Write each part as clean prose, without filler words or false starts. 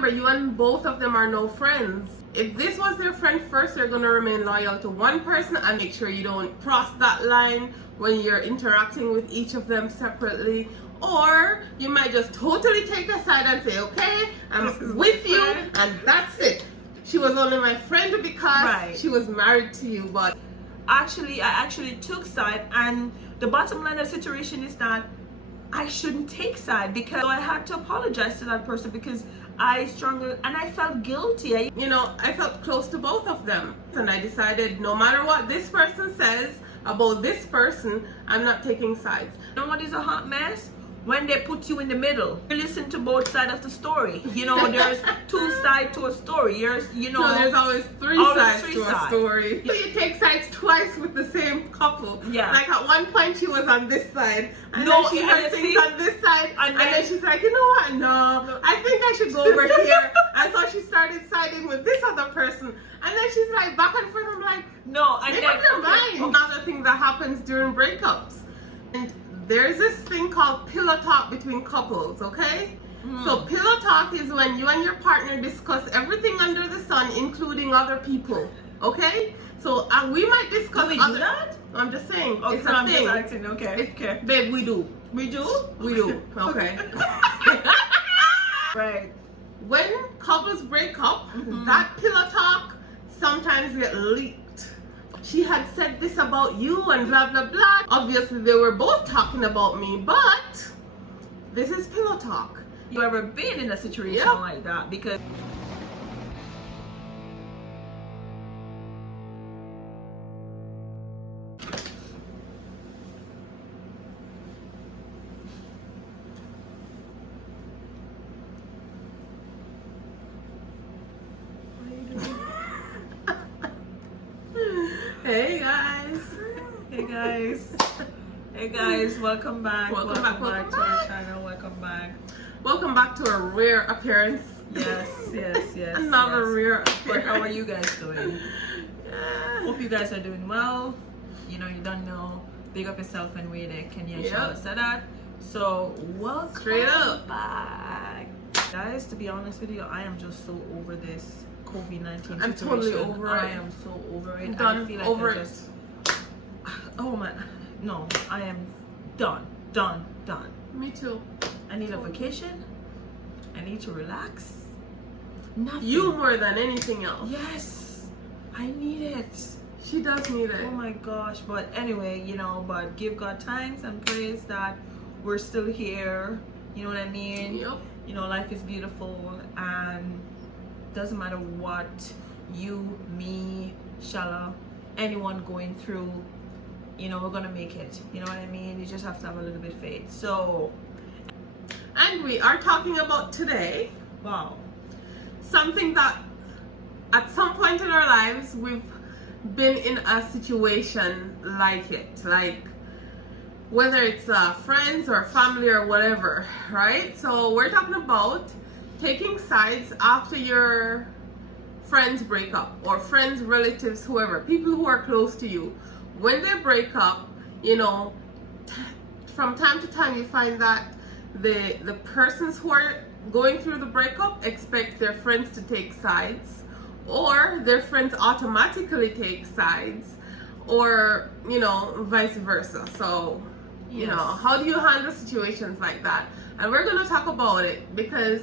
remember, you and both of them are no friends. If this was their friend first, they're going to remain loyal to one person and make sure you don't cross that line when you're interacting with each of them separately. Or you might just totally take a side and say, okay, I'm with you, and that's it. She was only my friend because she was married to you. But I actually took side, and the bottom line of the situation is that I shouldn't take side, because I had to apologize to that person because I struggled and I felt guilty. I felt close to both of them, and I decided no matter what this person says about this person, I'm not taking sides. You know what is a hot mess? When they put you in the middle. You listen to both sides of the story. There's two sides to a story. There's always three sides to a story. So you take sides twice with the same couple. Yeah. Like at one point she was on this side, and then she heard things on this side, and then she's like, you know what? No, I think I should go over here. And so she started siding with this other person, and then she's like back and forth. I'm like, no, make up your mind. Another thing that happens during breakups, and there's this thing called pillow talk between couples, okay? So pillow talk is when you and your partner discuss everything under the sun, including other people, okay? So we might discuss. Do we do that? I'm just saying. Okay, it's a thing. Just acting, okay. Babe, we do. We do? We do. Okay. Right. When couples break up, that pillow talk sometimes get leaked. She had said this about you and blah blah blah. Obviously they were both talking about me, but this is pillow talk. You ever been in a situation like that? Because Hey guys. Hey guys, welcome back. Welcome back to our channel. Welcome back. Welcome back to a rare appearance. Yes. Another rare appearance. But how are you guys doing? Hope you guys are doing well. You don't know. Big up yourself and wait there. Kenni&Shella said that. So welcome Straight up back. Guys, to be honest with you, I am just so over this COVID-19 situation. I'm totally over it. I am so over it. Done. I feel like over I just oh man, no, I am done. Me too. I need a vacation. I need to relax. Nothing. You more than anything else. Yes, I need it. She does need it. Oh my gosh. But anyway, but give God thanks and praise that we're still here. You know what I mean? Yep. Life is beautiful, and doesn't matter what you, me, Shella, anyone going through, we're gonna make it. You know what I mean? You just have to have a little bit of faith. So, and we are talking about today, something that at some point in our lives we've been in a situation like it, like whether it's friends or family or whatever, right? So we're talking about taking sides after your friends break up, or friends, relatives, whoever, people who are close to you. When they break up, from time to time you find that the persons who are going through the breakup expect their friends to take sides, or their friends automatically take sides, or vice versa. So how do you handle situations like that? And we're going to talk about it, because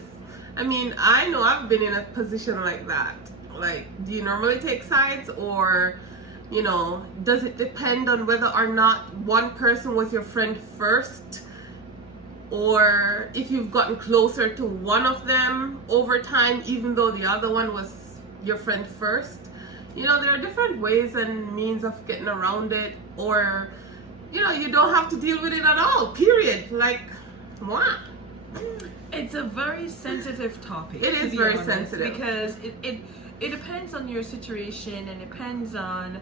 I know I've been in a position like that. Like, do you normally take sides, or does it depend on whether or not one person was your friend first, or if you've gotten closer to one of them over time, even though the other one was your friend first? There are different ways and means of getting around it, or you don't have to deal with it at all, period. Like, what? It's a very sensitive topic. It is very sensitive, because it depends on your situation, and depends on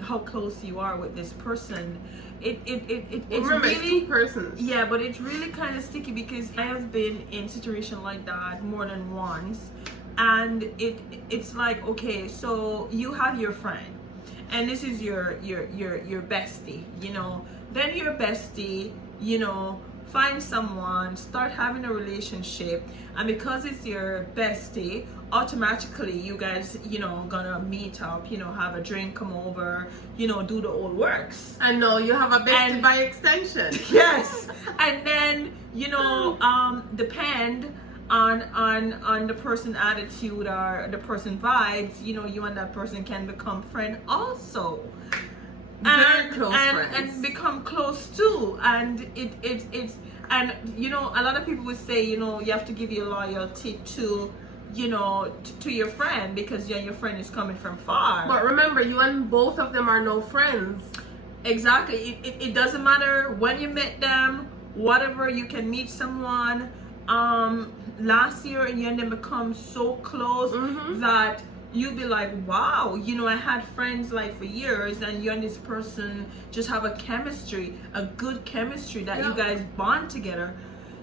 how close you are with this person. It's remember, really it's two persons. Yeah, but it's really kind of sticky, because I have been in situation like that more than once, and it's like, okay, so you have your friend, and this is your bestie, then your bestie find someone, start having a relationship, and because it's your bestie, automatically you guys, gonna meet up, have a drink, come over, do the old works. I know you have a bestie by extension. Yes. And then, depend on the person attitude or the person vibes, you and that person can become friend also. Very close friends. And become close too. And it's and a lot of people would say, you have to give your loyalty to to your friend, because your friend is coming from far. But remember, you and both of them are no friends. Exactly. It doesn't matter when you met them, whatever. You can meet someone last year and you and them become so close that you'll be like, wow, I had friends like for years, and you and this person just have a good chemistry that you guys bond together.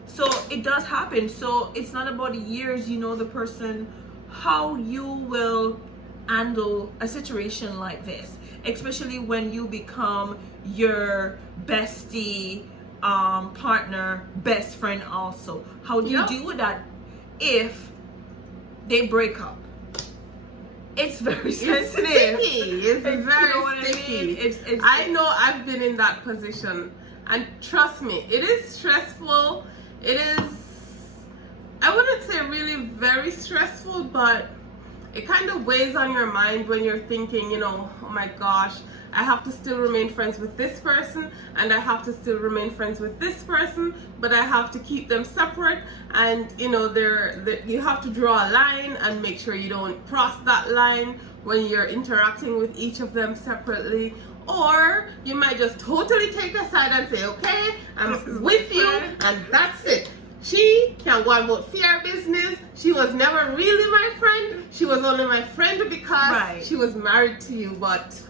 So it does happen. So it's not about the years, the person, how you will handle a situation like this, especially when you become your bestie, partner, best friend also. How do you deal with that if they break up? It's very sensitive. It's very sticky. I know I've been in that position, and trust me, it is stressful. It is, I wouldn't say really very stressful, but it kind of weighs on your mind when you're thinking, oh my gosh, I have to still remain friends with this person, and I have to still remain friends with this person, but I have to keep them separate, and you have to draw a line and make sure you don't cross that line when you're interacting with each of them separately. Or you might just totally take a side and say, okay, I'm with you, and that's it. She can go about fear business. She was never really my friend. She was only my friend because she was married to you.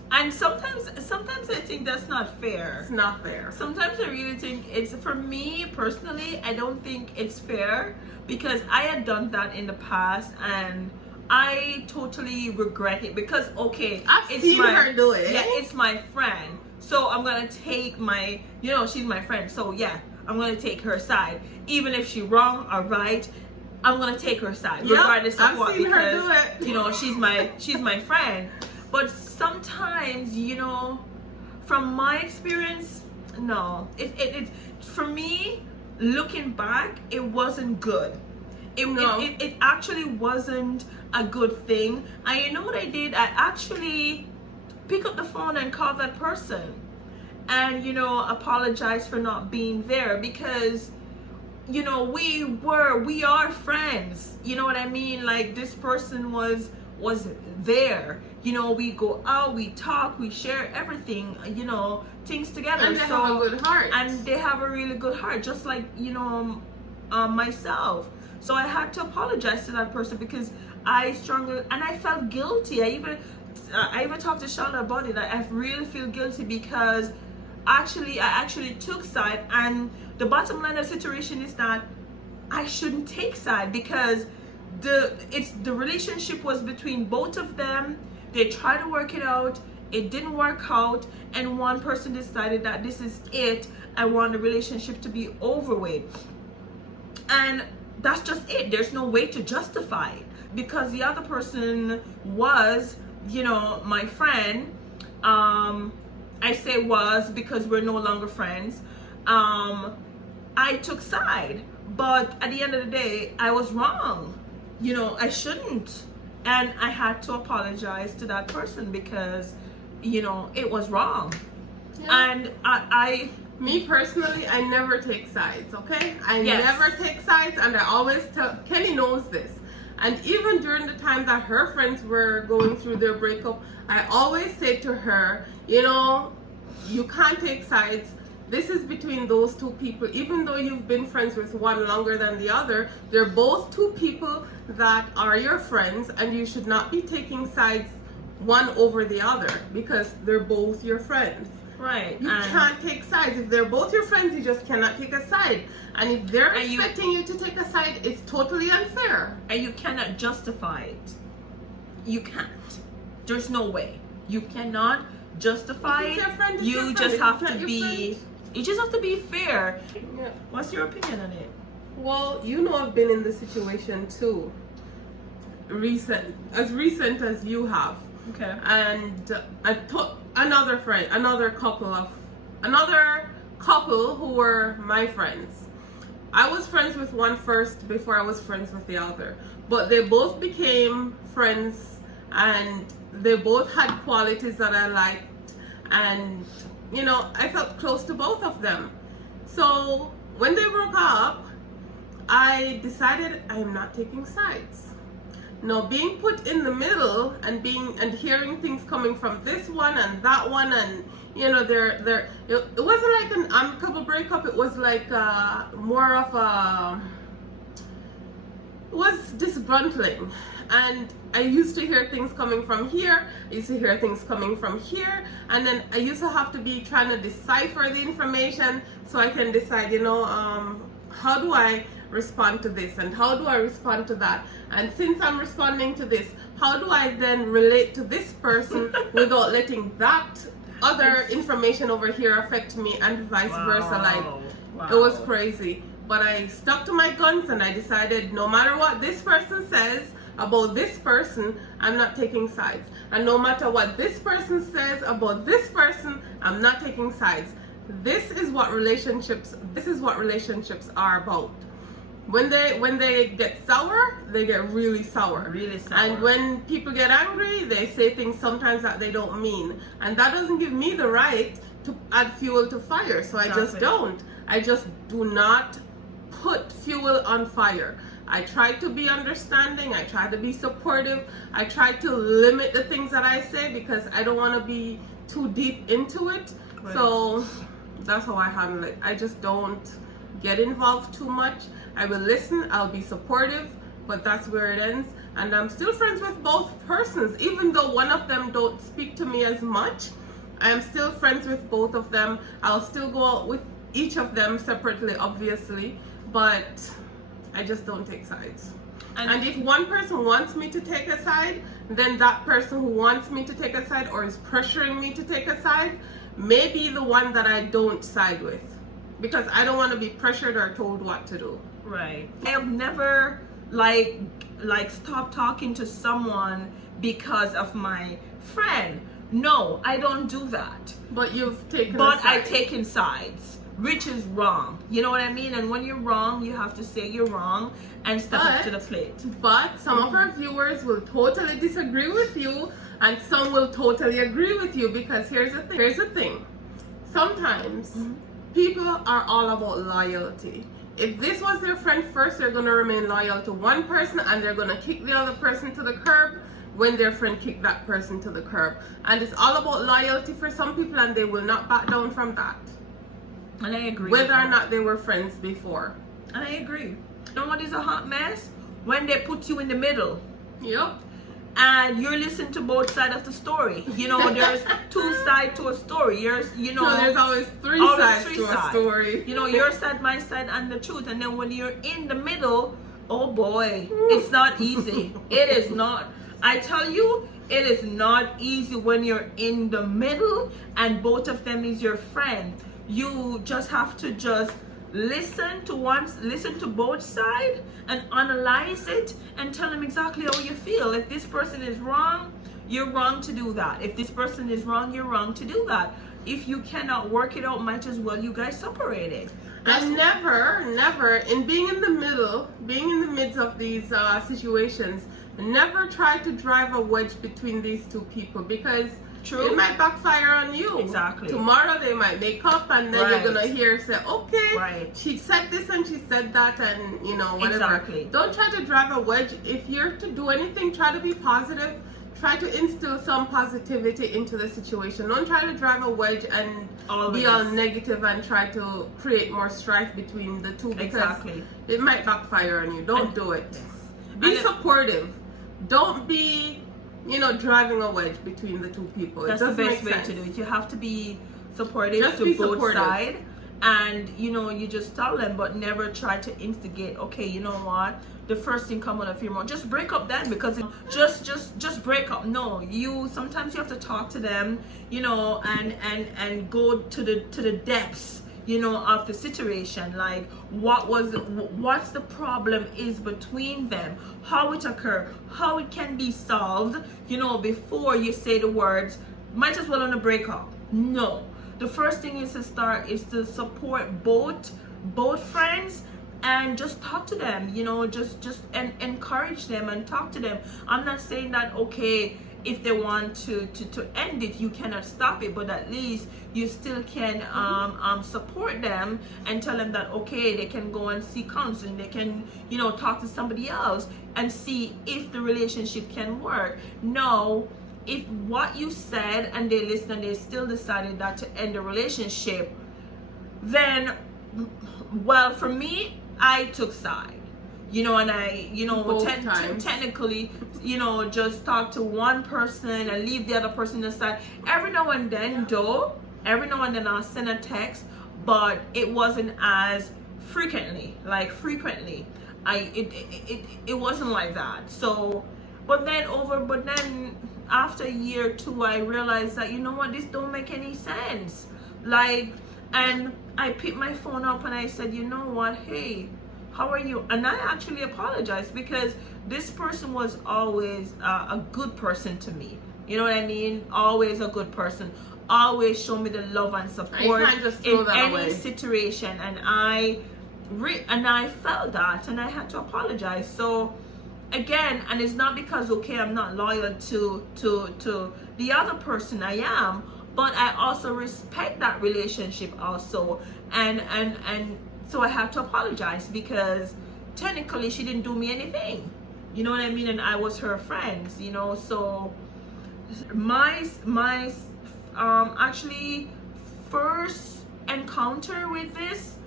And sometimes I think that's not fair. It's not fair. Sometimes I really think it's, for me personally, I don't think it's fair, because I had done that in the past and I totally regret it, because I've seen her do it. Yeah, it's my friend, so I'm gonna take my, she's my friend, so yeah, I'm gonna take her side, even if she's wrong or right. I'm gonna take her side, regardless of what, because she's my friend. But sometimes, from my experience, no, it for me, looking back, it wasn't good. It actually wasn't a good thing. And you know what I did? I actually pick up the phone and call that person and apologize for not being there, because we are friends, you know what I mean? Like, this person was there, we go out, we talk, we share everything, things together, and they have a good heart, and they have a really good heart, just like myself. So I had to apologize to that person, because I struggled and I felt guilty. I even talked to Shella about it. I really feel guilty, because I actually took side, and the bottom line of the situation is that I shouldn't take side, because the relationship was between both of them. They tried to work it out, it didn't work out, and one person decided that this is it, I want the relationship to be over with, and that's just it. There's no way to justify it, because the other person was, my friend. I say was because we're no longer friends. I took side, but at the end of the day, I was wrong. I shouldn't, and I had to apologize to that person, because it was wrong. And me personally, I never take sides, okay? I never take sides, and I always tell, Kenny knows this. And even during the time that her friends were going through their breakup, I always say to her, you can't take sides. This is between those two people. Even though you've been friends with one longer than the other, they're both two people that are your friends, and you should not be taking sides one over the other, because they're both your friends. Right. You can't take sides. If they're both your friends, you just cannot take a side. And if they're expecting you to take a side, it's totally unfair. And you cannot justify it. You can't. There's no way. You cannot justify it. You just have to be, You just have to be fair. Yeah. What's your opinion on it? Well, you know, I've been in this situation too. As recent as you have. Okay. And I took another couple who were my friends. I was friends with one first before I was friends with the other. But they both became friends and they both had qualities that I liked. And, you know, I felt close to both of them. So when they broke up, I decided I am not taking sides. No, being put in the middle and hearing things coming from this one and that one, and you know, it wasn't like an amicable breakup. It was like more of it was disgruntling. And I used to hear things coming from here, I used to hear things coming from here, and then I used to have to be trying to decipher the information so I can decide, you know, how do I respond to this and how do I respond to that, and since I'm responding to this, how do I then relate to this person without letting that other information over here affect me, and vice versa. Like, it was crazy. But I stuck to my guns and I decided no matter what this person says about this person, I'm not taking sides, and no matter what this person says about this person, I'm not taking sides. This is what relationships are about. When they get sour, they get really sour. Really sour. And when people get angry, they say things sometimes that they don't mean. And that doesn't give me the right to add fuel to fire. So I just don't. I just do not put fuel on fire. I try to be understanding. I try to be supportive. I try to limit the things that I say because I don't want to be too deep into it. Right. So that's how I handle it. I just don't get involved too much. I will listen, I'll be supportive, but that's where it ends. And I'm still friends with both persons, even though one of them don't speak to me as much. I am still friends with both of them. I'll still go out with each of them separately, obviously, but I just don't take sides. And if one person wants me to take a side, then that person who wants me to take a side or is pressuring me to take a side may be the one that I don't side with, because I don't want to be pressured or told what to do. Right. I have never like stopped talking to someone because of my friend. No, I don't do that. But you've taken But I've taken sides, which is wrong. You know what I mean? And when you're wrong, you have to say you're wrong and step up to the plate. But some of our viewers will totally disagree with you, and some will totally agree with you, because here's the thing. Sometimes people are all about loyalty. If this was their friend first, they're going to remain loyal to one person and they're going to kick the other person to the curb when their friend kicked that person to the curb. And it's all about loyalty for some people, and they will not back down from that. And I agree. Whether or not they were friends before. And I agree. You know what is a hot mess? When they put you in the middle. Yep. And you're listening to both sides of the story. You know, there's two sides to a story. There's always three sides to a story. You know, your side, my side, and the truth. And then when you're in the middle, oh boy, it's not easy. It is not. I tell you, it is not easy when you're in the middle and both of them is your friend. You just have to listen to both sides and analyze it and tell them exactly how you feel. If this person is wrong, you're wrong to do that. If this person is wrong, you're wrong to do that. If you cannot work it out, might as well you guys separate it. And never, in being in the midst of these situations, never try to drive a wedge between these two people, because it might backfire on you. Exactly. Tomorrow they might make up, and then you're gonna hear say, okay, she said this and she said that, and you know, whatever. Exactly. Don't try to drive a wedge. If you're to do anything, try to be positive. Try to instill some positivity into the situation. Don't try to drive a wedge and be all negative and try to create more strife between the two, because it might backfire on you. Don't do it. Yes. Be supportive. Don't be, driving a wedge between the two people. That's the best way to do it. You have to be supportive to both sides, and you just tell them, but never try to instigate. Okay, you know what? The first thing come out of your mouth, just break up then, because just break up. No, sometimes you have to talk to them, and go to the depths, of the situation, like what's the problem is between them, how it occurred, how it can be solved, before you say the words, might as well on a breakup. No, the first thing is to support both friends and just talk to them, just encourage them and talk to them. I'm not saying that, okay, if they want to end it, you cannot stop it, but at least you still can support them and tell them that, okay, they can go and seek counseling, they can talk to somebody else and see if the relationship can work. No, if what you said and they listened and they still decided that to end the relationship, then, well, for me, I took side, and I, technically, just talk to one person and leave the other person aside. Every now and then I'll send a text, but it wasn't as frequently. It wasn't like that. So, but then after a year or two, I realized that, this don't make any sense. And I picked my phone up and I said, hey, how are you? And I actually apologized, because this person was always a good person to me. You know what I mean? Always a good person. Always show me the love and support in any situation. And I felt that, and I had to apologize. So again, and it's not because, okay, I'm not loyal to the other person. I am, but I also respect that relationship also, and so I have to apologize, because technically she didn't do me anything, you know what I mean, and I was her friend, so my actually first encounter with this,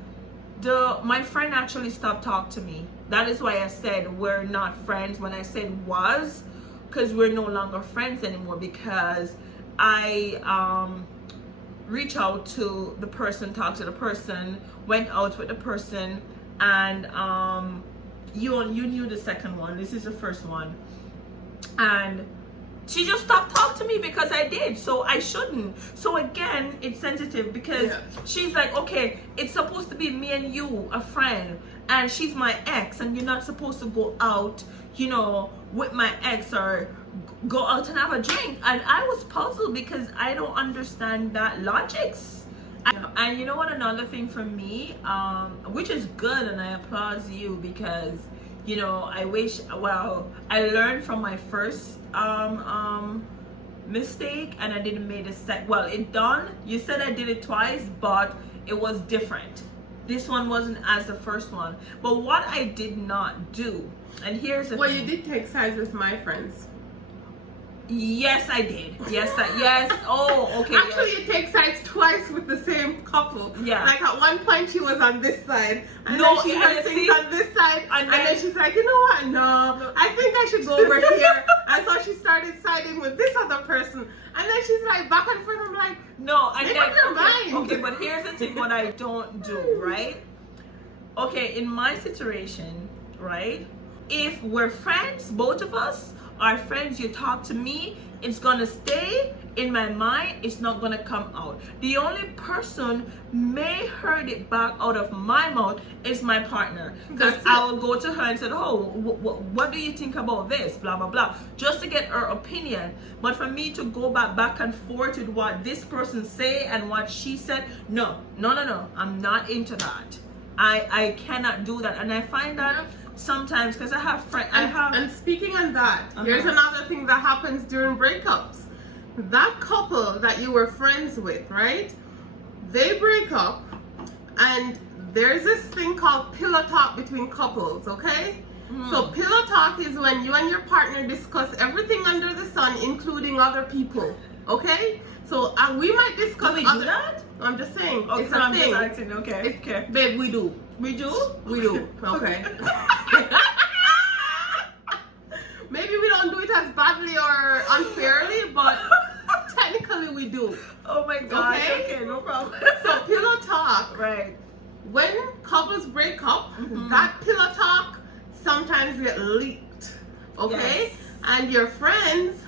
my friend actually stopped talking to me. That is why I said we're not friends when I said was, because we're no longer friends anymore, because I reach out to the person, talk to the person, went out with the person, and you knew the second one. This is the first one, and she just stopped talking to me because I did, so I shouldn't. So again, it's sensitive, because she's like, okay, it's supposed to be me and you, a friend, and she's my ex, and you're not supposed to go out, with my ex or go out and have a drink. And I was puzzled, because I don't understand that logics. And you know what, another thing for me, which is good, and I applaud you, because I wish, I learned from my first mistake, and I didn't make a you said I did it twice, but it was different. This one wasn't as the first one. But what I did not do, and here's the thing. You did take sides with my friends. Yes, I did. Yes. Oh, okay. Actually, you take sides twice with the same couple. Yeah. Like at one point, she was on this side, and then she heard things on this side, and then she's like, you know what? No, I think I should go over here. And so she started siding with this other person, and then she's like back and forth. I'm like, no, and make then up your mind. Okay, but here's the thing: what I don't do, right? Okay, in my situation, right? If we're friends, both of us are friends, you talk to me, it's gonna stay in my mind, it's not gonna come out. The only person may heard it back out of my mouth is my partner, because I will go to her and say, oh, what do you think about this, blah blah blah, just to get her opinion. But for me to go back and forth with what this person say and what she said, no, I'm not into that. I cannot do that. And I find that sometimes, because I have friends, and speaking on that, here's another thing that happens during breakups. That couple that you were friends with, right? They break up, and there's this thing called pillow talk between couples, okay? So pillow talk is when you and your partner discuss everything under the sun, including other people, okay? So we might discuss. Do we do that? I'm just saying. Okay, it's a thing. Acting, okay. Babe, we do. We do? We do. Okay. Maybe we don't do it as badly or unfairly, but technically we do. Oh my God. Okay, no problem. So pillow talk. Right. When couples break up, that pillow talk sometimes get leaked. Okay? Yes. And your friends,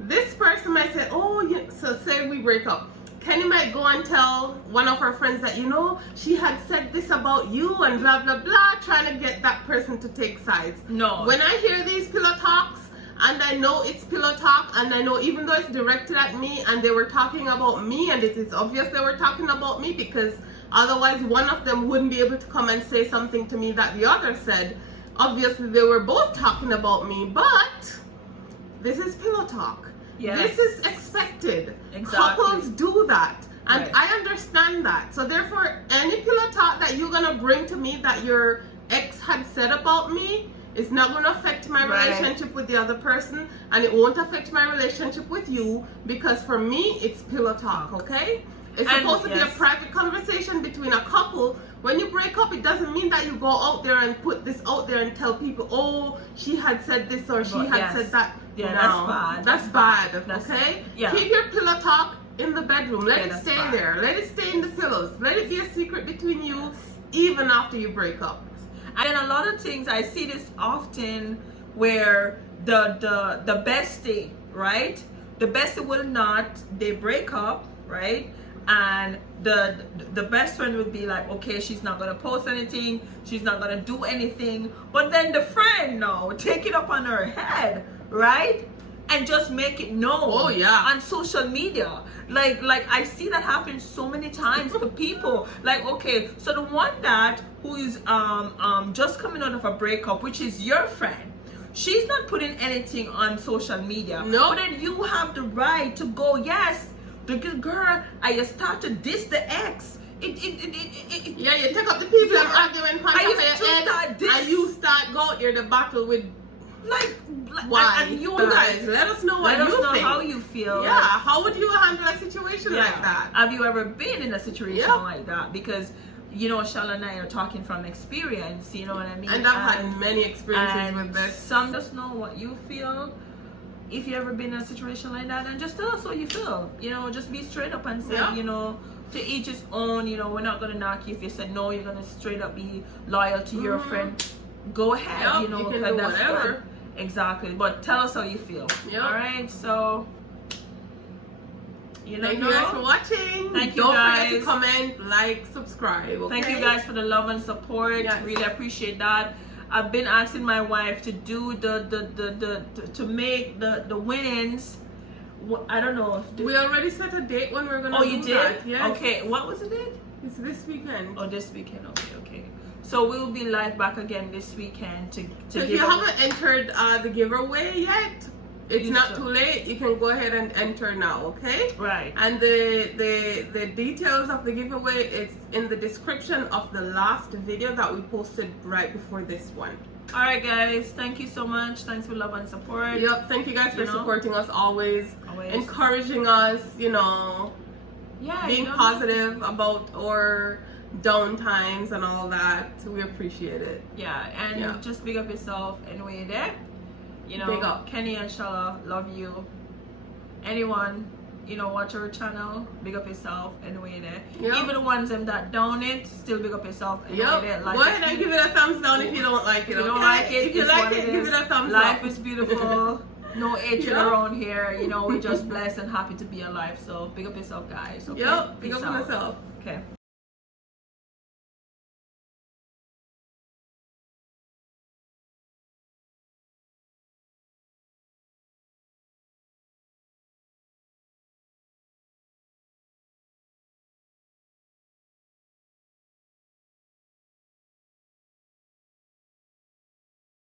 this person might say, oh, yeah. So say we break up. Kenny might go and tell one of her friends that, you know, she had said this about you and blah, blah, blah, trying to get that person to take sides. No. When I hear these pillow talks, and I know it's pillow talk, and I know even though it's directed at me and they were talking about me, and it is obvious they were talking about me, because otherwise one of them wouldn't be able to come and say something to me that the other said. Obviously they were both talking about me, but this is pillow talk. Yes. This is expected. Exactly. Couples do that, and Right. I understand that. So therefore, any pillow talk that you're gonna bring to me that your ex had said about me, it's not going to affect my Right. relationship with the other person, and it won't affect my relationship with you, because for me, it's pillow talk, okay? It's And supposed to be a yes. private conversation between a couple. When you break up, it doesn't mean that you go out there and put this out there and tell people, oh, she had said this or she But had yes. said that. Yeah, No, that's bad. That's bad, That's- okay? yeah. Keep your pillow talk in the bedroom. Let Yeah, it that's stay bad. there. Let it stay in the pillows. Let it be a secret between you, even after you break up. And a lot of things, I see this often where the bestie, right? The bestie will not, they break up, right? And the best friend would be like, okay, she's not gonna post anything, she's not gonna do anything. But then the friend, no, take it up on her head, right? And just make it known Oh, yeah. on social media. Like I see that happen so many times to people. Like, okay, so the one that who is just coming out of a breakup, which is your friend, she's not putting anything on social media. No. But then you have the right to go, yes, the good girl, I just start to diss the ex. Yeah, you take up the people and arguing point I of used to your start head, this. and you start go out there to battle with like why. and you guys, let us know what let us you know think. how you feel. Yeah, how would you handle a situation like that? Have you ever been in a situation Yep. like that? Because, you know, Shella and I are talking from experience, you know what I mean? And I've had many experiences with this. Some just know what you feel. If you ever been in a situation like that, and just tell us what you feel. You know, just be straight up and say, Yep. you know, to each his own. You know, we're not gonna knock you if you said no. You're gonna straight up be loyal to your friend. Go ahead, Yep, you know, you can because do that's whatever. good. Exactly, but tell us how you feel. Yep. All right, so you know, Thank you guys for watching. Thank you Don't guys. forget to comment, like, subscribe. Okay? Thank you guys for the love and support. Yes. Really appreciate that. I've been asking my wife to do to make the winnings. I don't know. We already set a date when we're gonna Oh, do you did? that. Yes. Okay. What was the date? It's this weekend. Oh, this weekend. Okay. So we'll be live back again this weekend to So if give you away- haven't entered the giveaway yet, it's You not should. too late. You can go ahead and enter now, okay? Right. And the details of the giveaway is in the description of the last video that we posted right before this one. All right, guys. Thank you so much. Thanks for love and support. Yep, thank you guys for You know? supporting us always, Always. encouraging us, you know, Yeah. being you know? positive about our down times and all that. We appreciate it. Yeah, and Yeah. just big up yourself anyway you're there. You know, Big up. Kenny and Shella, love you. Anyone, you know, watch our channel, big up yourself anyway you're there. Yep. Even the ones them that down it, still big up yourself anyway Yep. there. Go ahead and give it a thumbs down if you don't like it. If you don't okay? like it, if you it's like what it, it give is. it a thumbs Life up. is beautiful. No hatred Yep. around here. You know, we're just blessed and happy to be alive. So big up yourself, guys. Okay? Yep, big Peace up on out. yourself. Okay.